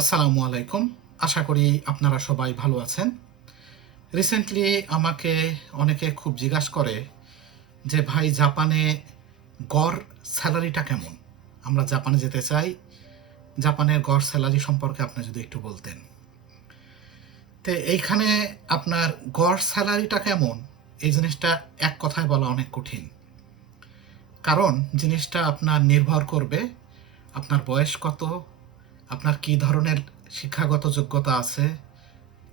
আসসালামু আলাইকুম। আশা করি আপনারা সবাই ভালো আছেন। রিসেন্টলি আমাকে অনেকে খুব জিজ্ঞাসা করে যে ভাই জাপানে গড় স্যালারিটা কেমন? আমরা জাপানে যেতে চাই। জাপানের গড় স্যালারি সম্পর্কে আপনি যদি একটু বলতেন। তো এইখানে আপনার গড় স্যালারিটা কেমন এই জিনিসটা এক কথায় বলা অনেক কঠিন। কারণ জিনিসটা আপনার নির্ভর করবে আপনার বয়স কত, আপনার কী ধরনের শিক্ষাগত যোগ্যতা আছে,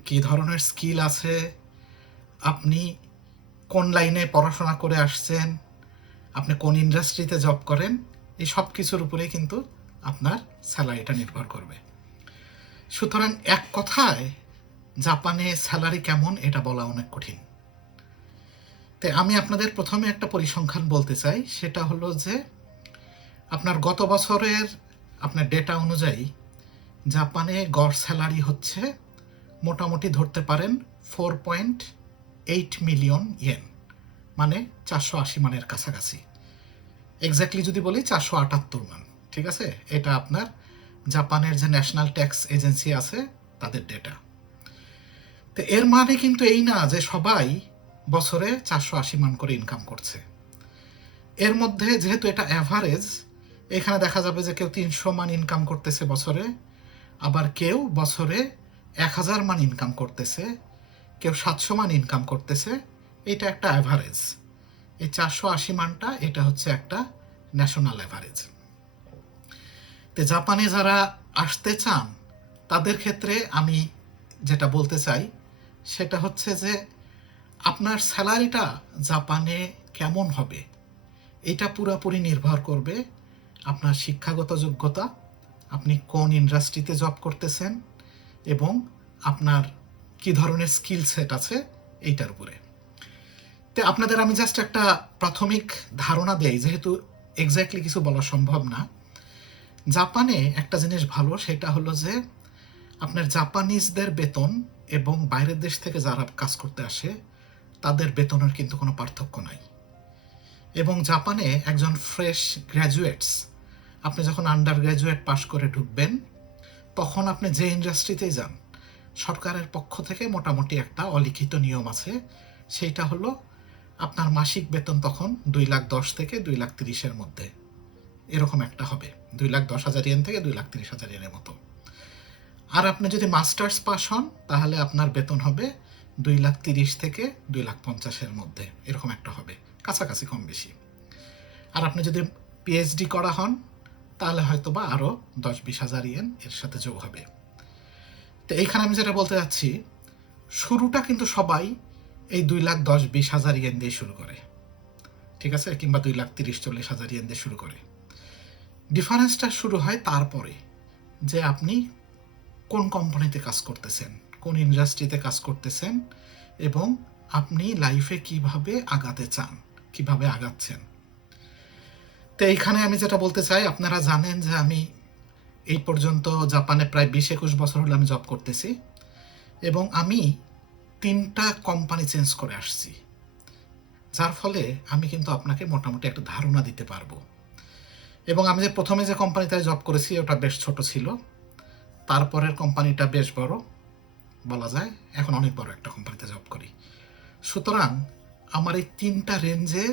কী ধরনের স্কিল আছে, আপনি কোন লাইনে পড়াশোনা করে আসছেন, আপনি কোন ইন্ডাস্ট্রিতে জব করেন, এই সব কিছুর উপরেই কিন্তু আপনার স্যালারিটা নির্ভর করবে। সুতরাং এক কথায় জাপানে স্যালারি কেমন এটা বলা অনেক কঠিন। তাই আমি আপনাদের প্রথমে একটা পরিসংখ্যান বলতে চাই, সেটা হলো যে আপনার গত বছরের আপনার ডেটা অনুযায়ী জাপানে গড় স্যালারি হচ্ছে মোটামুটি ধরতে পারেন 4.8 মিলিয়ন ইয়েন, মানে 480 মানের কাছাকাছি। এক্স্যাক্টলি যদি বলি 478 মান, ঠিক আছে? এটা আপনার জাপানের যে ন্যাশনাল ট্যাক্স এজেন্সি আছে তাদের ডেটা। তো এর মানে কিন্তু এই না যে সবাই বছরে 480 মান করে ইনকাম করছে। এর মধ্যে যেহেতু এটা অ্যাভারেজ, এখানে দেখা যাবে যে কেউ 300 মান ইনকাম করতেছে বছরে, আবার কেউ বছরে 1000 মান ইনকাম করতেছে, কেউ 700 মান ইনকাম করতেছে। এটা একটা অ্যাভারেজ। এই 480 মানটা এটা হচ্ছে একটা ন্যাশনাল অ্যাভারেজ। তো জাপানে যারা আসতে চান তাদের ক্ষেত্রে আমি যেটা বলতে চাই সেটা হচ্ছে যে আপনার স্যালারিটা জাপানে কেমন হবে এটা পুরোপুরি নির্ভর করবে আপনার শিক্ষাগত যোগ্যতা, আপনি কোন ইন্ডাস্ট্রিতে জব করতেছেন এবং আপনার কি ধরনের স্কিল সেট আছে এইটার উপরে। তো আপনাদের আমি জাস্ট একটা প্রাথমিক ধারণা দেই, যেহেতু এক্স্যাক্টলি কিছু বলা সম্ভব না। জাপানে একটা জিনিস ভালো, সেটা হলো যে আপনার জাপানিজদের বেতন এবং বাইরের দেশ থেকে যারা কাজ করতে আসে তাদের বেতনের কিন্তু কোনো পার্থক্য নাই। এবং জাপানে একজন ফ্রেশ গ্র্যাজুয়েটস, আপনি যখন আন্ডার গ্র্যাজুয়েট পাশ করে ঢুকবেন তখন আপনি যে ইন্ডাস্ট্রিতেই যান সরকারের পক্ষ থেকে মোটামুটি একটা অলিখিত নিয়ম আছে, সেইটা হলো আপনার মাসিক বেতন তখন 2,10,000 থেকে 2,30,000-এর মধ্যে, এরকম একটা হবে। 2,10,000 ইয়েন থেকে 2,30,000 ইয়েনের মতো। আর আপনি যদি মাস্টার্স পাস হন তাহলে আপনার বেতন হবে 2,30,000 থেকে 2,50,000-এর মধ্যে, এরকম একটা হবে, কাছাকাছি কম বেশি। আর আপনি যদি পিএইচডি করা হন তাহলে হয়তো বা আরও 10-20,000 ইয়েন এর সাথে যোগ হবে। তো এইখানে আমি যেটা বলতে চাচ্ছি, শুরুটা কিন্তু সবাই এই 2,10,000-20,000 ইয়েন দিয়ে শুরু করে, ঠিক আছে? কিংবা 2,30,000-40,000 ইয়েন দিয়ে শুরু করে। ডিফারেন্সটা শুরু হয় তারপরে যে আপনি কোন কোম্পানিতে কাজ করতেছেন, কোন ইন্ডাস্ট্রিতে কাজ করতেছেন এবং আপনি লাইফে কিভাবে আগাতে চান, কিভাবে আগাচ্ছেন। তো এইখানে আমি যেটা বলতে চাই, আপনারা জানেন যে আমি এই পর্যন্ত জাপানে প্রায় 20-21 বছর হলো আমি জব করতেছি এবং আমি 3টা কোম্পানি চেঞ্জ করে আসছি, যার ফলে আমি কিন্তু আপনাকে মোটামুটি একটা ধারণা দিতে পারবো। এবং আমি যে প্রথমে যে কোম্পানিতে জব করেছি ওটা বেশ ছোট ছিল, তারপরের কোম্পানিটা বেশ বড় বলা যায়, এখন অনেক বড় একটা কোম্পানিতে জব করি। সুতরাং আমার এই 3টা রেঞ্জে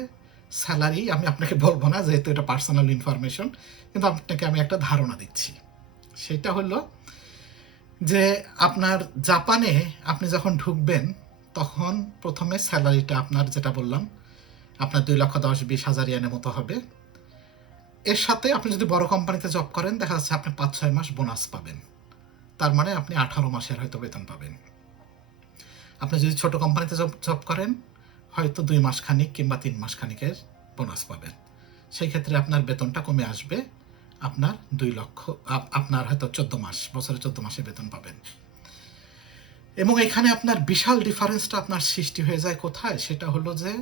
স্যালারি আমি আপনাকে বলবো না, যেহেতু এটা পার্সোনাল ইনফরমেশন, কিন্তু আপনাকে আমি একটা ধারণা দিচ্ছি। সেটা হলো যে আপনার জাপানে আপনি যখন ঢুকবেন তখন প্রথমে স্যালারিটা আপনার যেটা বললাম আপনার 2,10,000-20,000 ইয়েনের মতো হবে। এর সাথে আপনি যদি বড় কোম্পানিতে জব করেন দেখা যাচ্ছে আপনি 5-6 মাস বোনাস পাবেন, তার মানে আপনি 18 মাসের হয়তো বেতন পাবেন। আপনি যদি ছোট কোম্পানিতে জব করেন হয়তো 2 মাস খানিক কিংবা 3 মাস খানিকের বোনাস পাবেন। সেই ক্ষেত্রে আপনার বেতনটা কমে আসবে, আপনার 2 লক্ষ, আপনার হয়তো 14 মাস, বছরে 14 মাসে বেতন পাবেন। এবং এখানে আপনার বিশাল ডিফারেন্সটা আপনার সৃষ্টি হয়ে যায় কোথায়, সেটা হলো যে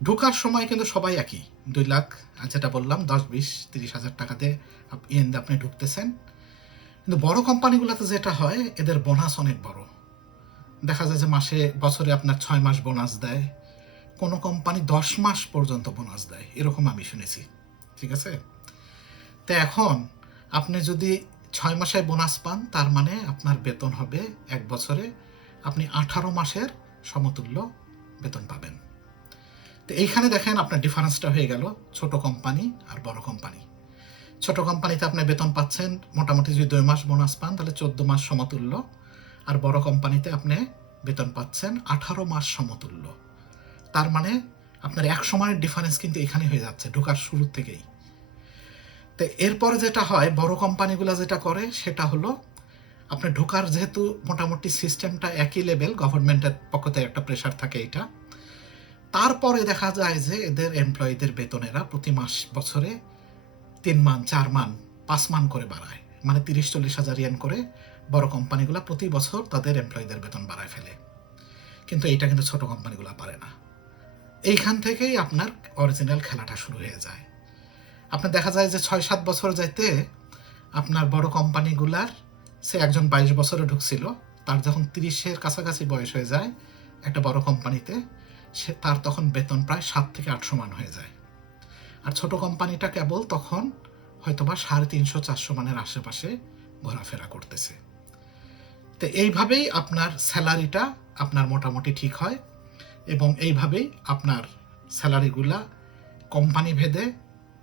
ঢোকার সময় কিন্তু সবাই একই 2 লাখ, যেটা বললাম 10-20-30,000 টাকাতে ইয়েন দিয়ে আপনি ঢুকতেছেন। কিন্তু বড় কোম্পানিগুলোতে যেটা হয় এদের বোনাস অনেক বড়, দেখা যায় যে বছরে আপনার 6 মাস বোনাস দেয়, কোনো কোম্পানি 10 মাস পর্যন্ত বোনাস দেয়, এরকম আমি শুনেছি, ঠিক আছে? তো এখন আপনি যদি 6 মাসে বোনাস পান, তার মানে আপনার বেতন হবে 1 বছরে আপনি 18 মাসের সমতুল্য বেতন পাবেন। তো এইখানে দেখেন আপনার ডিফারেন্সটা হয়ে গেল ছোট কোম্পানি আর বড় কোম্পানি। ছোট কোম্পানিতে আপনি বেতন পাচ্ছেন মোটামুটি যদি 2 মাস বোনাস পান তাহলে 14 মাস সমতুল্য, আর বড় কোম্পানিতে আপনি বেতন পাচ্ছেন 18 মাস সমতুল্য। তার মানে আপনার 100 মানের ডিফারেন্স কিন্তু এখানে হয়ে যাচ্ছে ঢোকার শুরু থেকেই। তো এরপরে যেটা হয় বড় কোম্পানিগুলো যেটা করে সেটা হলো আপনার ঢোকার যেহেতু মোটামুটি সিস্টেমটা একই লেভেল, গভর্নমেন্টের পক্ষ থেকে একটা প্রেশার থাকে এটা, তারপরে দেখা যায় যে এদের এমপ্লয়ীদের বেতনেরা প্রতি মাস বছরে 3 মান 4 মান 5 মান করে বাড়ায়, মানে 30-40 হাজার ইয়েন করে বড় কোম্পানিগুলো প্রতি বছর তাদের এমপ্লয়ীদের বেতন বাড়ায় ফেলে। কিন্তু এইটা কিন্তু ছোট কোম্পানিগুলো পারে না। এইখান থেকেই আপনার অরিজিনাল খেলাটা শুরু হয়ে যায়। আপনার দেখা যায় যে 6-7 বছর যাইতে আপনার বড় কোম্পানিগুলার সে একজন 22 বছরে ঢুকছিল, তার যখন 30-এর কাছাকাছি বয়স হয়ে যায় একটা বড় কোম্পানিতে, সে তার তখন বেতন প্রায় 7 থেকে 800 মান হয়ে যায়। আর ছোট কোম্পানিটা কেবল তখন হয়তোবা 350-400 মানের আশেপাশে ঘোরাফেরা করতেছে। তো এইভাবেই আপনার স্যালারিটা আপনার মোটামুটি ঠিক হয়, এবং এইভাবেই আপনার স্যালারিগুলা কোম্পানি ভেদে,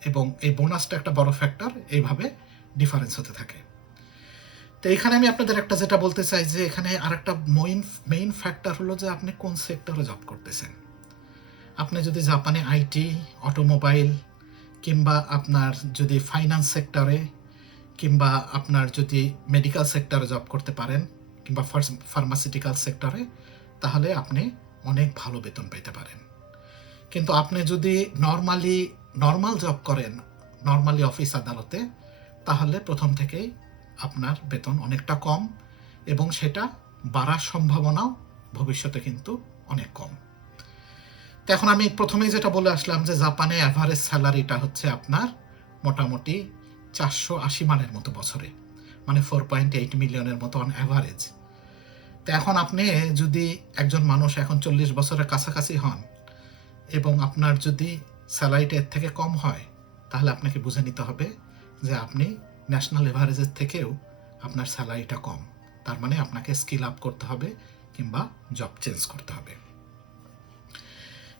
এবং এই বোনাসটা একটা বড় ফ্যাক্টর, এইভাবে ডিফারেন্স হতে থাকে। তো এখানে আমি আপনাদের একটা যেটা বলতে চাই যে এখানে আরেকটা মেইন ফ্যাক্টর হলো যে আপনি কোন সেক্টরে জব করতেছেন। আপনি যদি জাপানে আইটি, অটোমোবাইল, কিংবা আপনার যদি ফাইন্যান্স সেক্টরে, কিংবা আপনার যদি মেডিকেল সেক্টরে জব করতে পারেন, কিংবা ফার্মাসিউটিক্যাল সেক্টরে, তাহলে আপনি অনেক ভালো বেতন পেতে পারেন। কিন্তু আপনি যদি নর্মাল জব করেন, নর্মালি অফিস আদালতে, তাহলে প্রথম থেকেই আপনার বেতন অনেকটা কম, এবং সেটা বাড়ার সম্ভাবনাও ভবিষ্যতে কিন্তু অনেক কম। তো এখন আমি প্রথমেই যেটা বলে আসলাম যে জাপানে অ্যাভারেজ স্যালারিটা হচ্ছে আপনার মোটামুটি 480 মানের মতো বছরে, মানে 4.8 মিলিয়নের মতো অন অ্যাভারেজ। তো এখন আপনি যদি একজন মানুষ এখন 40 বছরের কাছাকাছি হন এবং আপনার যদি স্যালারিটা এর থেকে কম হয়, তাহলে আপনাকে বুঝে নিতে হবে যে আপনি ন্যাশনাল এভারেজের থেকেও আপনার স্যালারিটা কম। তার মানে আপনাকে স্কিল আপ করতে হবে কিংবা জব চেঞ্জ করতে হবে।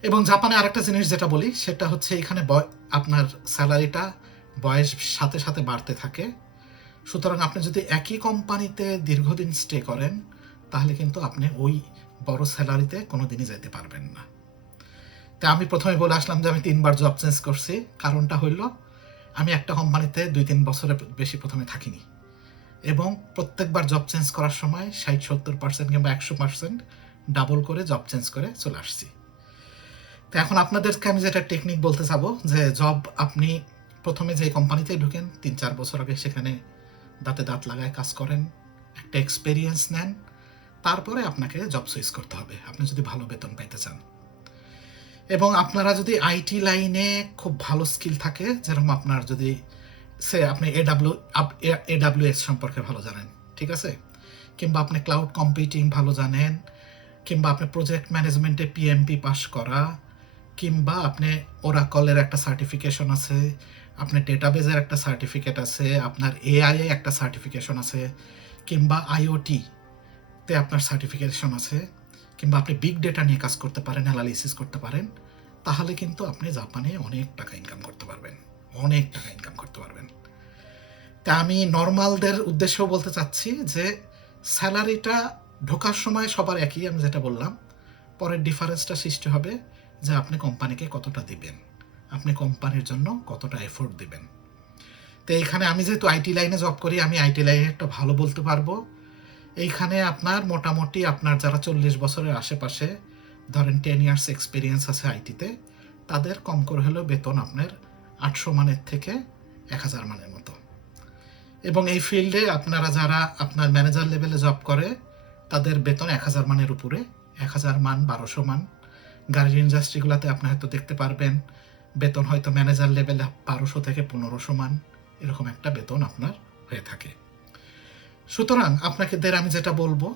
এবং জাপানে আরেকটা জিনিস যেটা বলি সেটা হচ্ছে এখানে আপনার স্যালারিটা বয়স সাথে সাথে বাড়তে থাকে। সুতরাং আপনি যদি একই কোম্পানিতে দীর্ঘদিন স্টে করেন তাহলে কিন্তু আপনি ওই বড় স্যালারিতে কোনোদিনই যেতে পারবেন না। তা আমি প্রথমে বলে আসলাম যে আমি 3 বার জব চেঞ্জ করছি। কারণটা হইল আমি একটা কোম্পানিতে 2-3 বছরের বেশি প্রথমে থাকিনি, এবং প্রত্যেকবার জব চেঞ্জ করার সময় 60-70% কিংবা 100% ডাবল করে জব চেঞ্জ করে চলে আসছি। তো এখন আপনাদেরকে আমি যেটা টেকনিক বলতে চাবো যে জব আপনি প্রথমে যে কোম্পানিতে ঢুকেন 3-4 বছর আগে সেখানে দাঁতে দাঁত লাগায় কাজ করেন, একটা এক্সপেরিয়েন্স নেন, তারপরে আপনাকে জব সুইচ করতে হবে আপনি যদি ভালো বেতন পাইতে চান। এবং আপনারা যদি আইটি লাইনে খুব ভালো স্কিল থাকে, যেরকম আপনার যদি আপনি AWS সম্পর্কে ভালো জানেন, ঠিক আছে, কিংবা আপনি ক্লাউড কম্পিউটিং ভালো জানেন, কিংবা আপনি প্রজেক্ট ম্যানেজমেন্টে PMP পাস করা, কিংবা আপনি ওরাকলের একটা সার্টিফিকেশন আছে, আপনার ডেটাবেজের একটা সার্টিফিকেট আছে, আপনার AI এ একটা সার্টিফিকেশন আছে, কিংবা IoT তে আপনার সার্টিফিকেশন আছে, কিংবা আপনি বিগ ডেটা নিয়ে কাজ করতে পারেন, অ্যানালিসিস করতে পারেন, তাহলে কিন্তু আপনি জাপানে অনেক টাকা ইনকাম করতে পারবেন, অনেক টাকা ইনকাম করতে পারবেন। তা আমি নর্মালদের উদ্দেশ্যেও বলতে চাচ্ছি যে স্যালারিটা ঢোকার সময় সবার একই, আমি যেটা বললাম, পরের ডিফারেন্সটা সৃষ্টি হবে যে আপনি কোম্পানিকে কতটা দিবেন, আপনি কোম্পানির জন্য কতটা এফোর্ট দিবেন। তো এইখানে আমি যেহেতু আইটি লাইনে জব করি, আমি আইটি লাইনে একটা ভালো বলতে পারবো। এইখানে আপনার মোটামুটি আপনার যারা 40 বছরের আশেপাশে, ধরেন 10 ইয়ার্স এক্সপিরিয়েন্স আছে আইটিতে, তাদের কম করে হলেও বেতন আপনার 800 মানের থেকে 1000 মানের মতো। এবং এই ফিল্ডে আপনারা যারা আপনার ম্যানেজার লেভেলে জব করে তাদের বেতন 1000 মানের উপরে, 1000 মান, 1200 মান। গাড়ির ইন্ডাস্ট্রিগুলোতে আপনি হয়তো দেখতে পারবেন বেতন হয়তো ম্যানেজার লেভেলে 1200 থেকে 1500 মান, এরকম একটা বেতন আপনার হয়ে থাকে। সুতরাং আপনাদের আমি যেটা বলবো,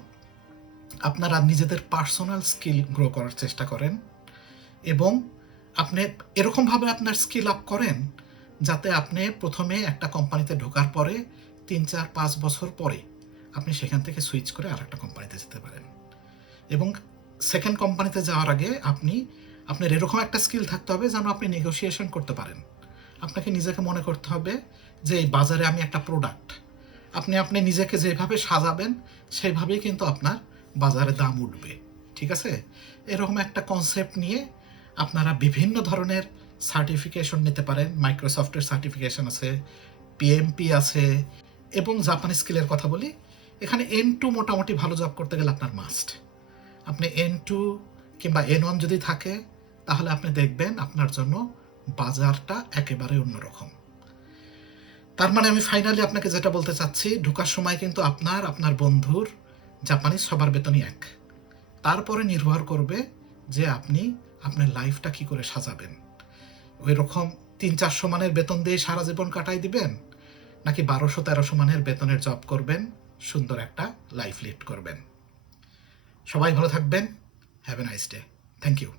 আপনারা নিজেদের পার্সোনাল স্কিল গ্রো করার চেষ্টা করেন, এবং আপনি এরকমভাবে আপনার স্কিল আপ করেন যাতে আপনি প্রথমে একটা কোম্পানিতে ঢোকার পরে 3-4-5 বছর পরে আপনি সেখান থেকে সুইচ করে আরেকটা কোম্পানিতে যেতে পারেন। এবং সেকেন্ড কোম্পানিতে যাওয়ার আগে আপনার এরকম একটা স্কিল থাকতে হবে যেন আপনি নেগোসিয়েশন করতে পারেন। আপনাকে নিজেকে মনে করতে হবে যে এই বাজারে আমি একটা প্রোডাক্ট। আপনি নিজেকে যেভাবে সাজাবেন সেইভাবেই কিন্তু আপনার বাজারে দাম উঠবে, ঠিক আছে? এরকম একটা কনসেপ্ট নিয়ে আপনারা বিভিন্ন ধরনের সার্টিফিকেশন নিতে পারেন। মাইক্রোসফটের সার্টিফিকেশন আছে, পিএমপি আছে, এবং জাপানি স্কিলের কথা বলি, এখানে N2 মোটামুটি ভালো জব করতে গেলে আপনার মাস্ট। আপনি N2 কিংবা N1 যদি থাকে তাহলে আপনি দেখবেন আপনার জন্য বাজারটা একেবারে অন্যরকম। তার মানে আমি ফাইনালি আপনাকে যেটা বলতে চাচ্ছি, ঢোকার সময় কিন্তু আপনার বন্ধুর জাপানিজ সবার বেতনই এক। তারপরে নির্ভর করবে যে আপনি আপনার লাইফটা কি করে সাজাবেন। ওই রকম 300-400 মানের বেতন দিয়ে সারা জীবন কাটাই দিবেন, নাকি 1200-1300 মানের বেতনের জব করবেন, সুন্দর একটা লাইফ লিড করবেন। সবাই ভালো থাকবেন। Have a nice day. Thank you.